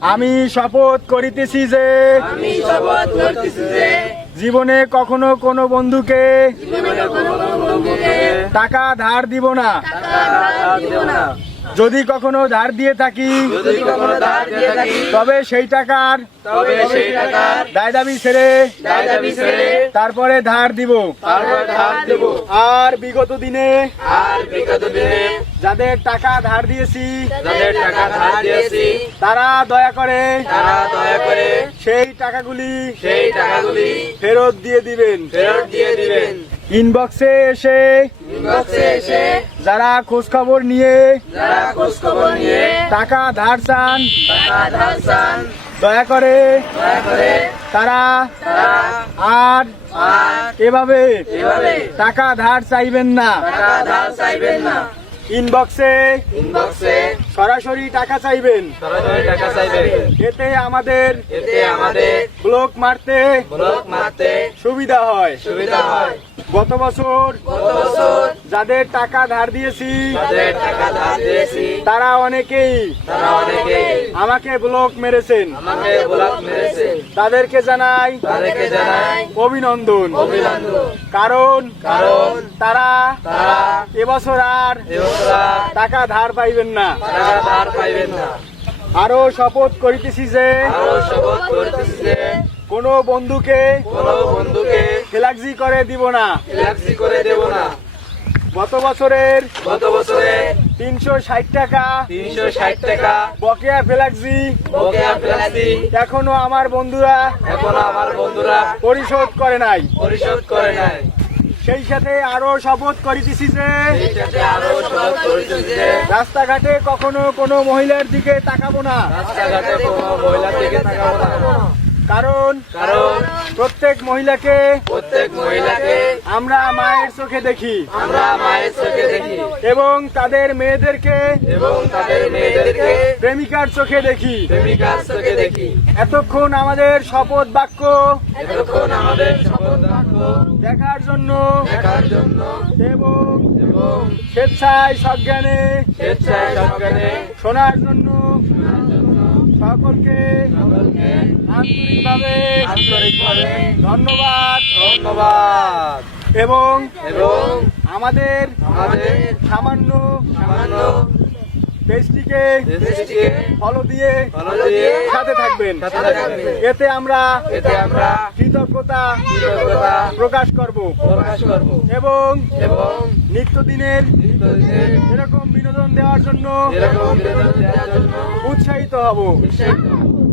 আমি শপথ করিতেছি যে আমি শপথ করতেছি যে জীবনে কখনো কোনো বন্ধুকে টাকা ধার দিব না। যদি কখনো ধার দিয়ে থাকি তবে সেই টাকার দায় দাবি ছেড়ে তারপরে ধার দিব। তারপর ধার দেব। আর বিগত দিনে আর বিগত দিনে যাদের টাকা ধার দিয়েছি যাদের টাকা ধার দিয়েছি তারা দয়া করে তারা দয়া করে সেই টাকাগুলি সেই টাকাগুলি ফেরত দিয়ে দিবেন। ফেরত দিয়ে দিবেন। ইনবক্সে এসে ইনবক্সে এসে যারা খোঁজ খবর নিয়ে যারা খোঁজ খবর নিয়ে টাকা ধার চান টাকা ধার চান দয়া করে দয়া করে তারা আর আর এভাবে এভাবে টাকা ধার চাইবেন না। টাকা ধার চাইবেন না। ইনবক্সে ইনবক্সে সরাসরি টাকা চাইবেন। সরাসরি টাকা চাইবেন। এতে আমাদের এতে আমাদের ব্লক মারতে ব্লক মারতে সুবিধা হয়। সুবিধা হয়। গত বছর গত বছর যাদের টাকা ধার দিয়েছি যাদের টাকা ধার দিয়েছি তারা অনেকেই তারা অনেকে আমাকে ব্লক মেরেছেন। আমাকে ব্লক মেরেছে তাদেরকে জানাই তাদেরকে জানাই অভিনন্দন। অভিনন্দন। কারণ কারণ তারা তারা এবছর আর এবছর টাকা ধার পাইবেন না। টাকা ধার পাইবেন না। আরও শপথ করিতেছি যে আরও শপথ করতেছি যে কোনো বন্ধুকে কোনো বন্ধুকে ফ্ল্যাক্সি করে দিব না। ফ্ল্যাক্সি করে দেব না। গত বছরের গত বছরে তিনশো ষাট টাকা। তিনশো ষাট টাকা। বকেয়া ফ্ল্যাক্সি বকেয়া ফ্ল্যাক্সি এখনও আমার বন্ধুরা এখনও আমার বন্ধুরা পরিশোধ করে নাই। পরিশোধ করে নাই। সেই সাথে আরও শপথ করিতেছি যে এই সাথে আরও শপথ করতেছি যে রাস্তাঘাটে কখনো কোনো মহিলার দিকে তাকাবো না। রাস্তাঘাটে কোনো মহিলার দিকে তাকাবো না। কারণ কারণ প্রত্যেক মহিলাকে প্রত্যেক মহিলাকে আমরা মায়ের চোখে দেখি। আমরা মায়ের চোখে দেখি। এবং তাদের মেয়েদেরকে এবং তাদের মেয়েদেরকে প্রেমিকার চোখে দেখি। প্রেমিকার চোখে দেখি। এতক্ষণ আমাদের শপথ বাক্য এতক্ষণ আমাদের শপথ বাক্য দেখার জন্য দেখার জন্য এবং এবং স্বেচ্ছায় সজ্ঞানে স্বেচ্ছায় সজ্ঞানে শোনার জন্য সকলকে আন্তরিকভাবে আন্তরিকভাবে ধন্যবাদ। ধন্যবাদ। এবং এবং আমাদের সামান্য সামান্য দেশটিকে ফলো দিয়ে সাথে থাকবেন। এতে আমরা এতে আমরা কৃতজ্ঞতা প্রকাশ করব। প্রকাশ করব। এবং এবং নিত্যদিনের এরকম বিনোদন দেওয়ার জন্য এরকম দেওয়ার জন্য উৎসাহিত হব। উৎসাহিত হব।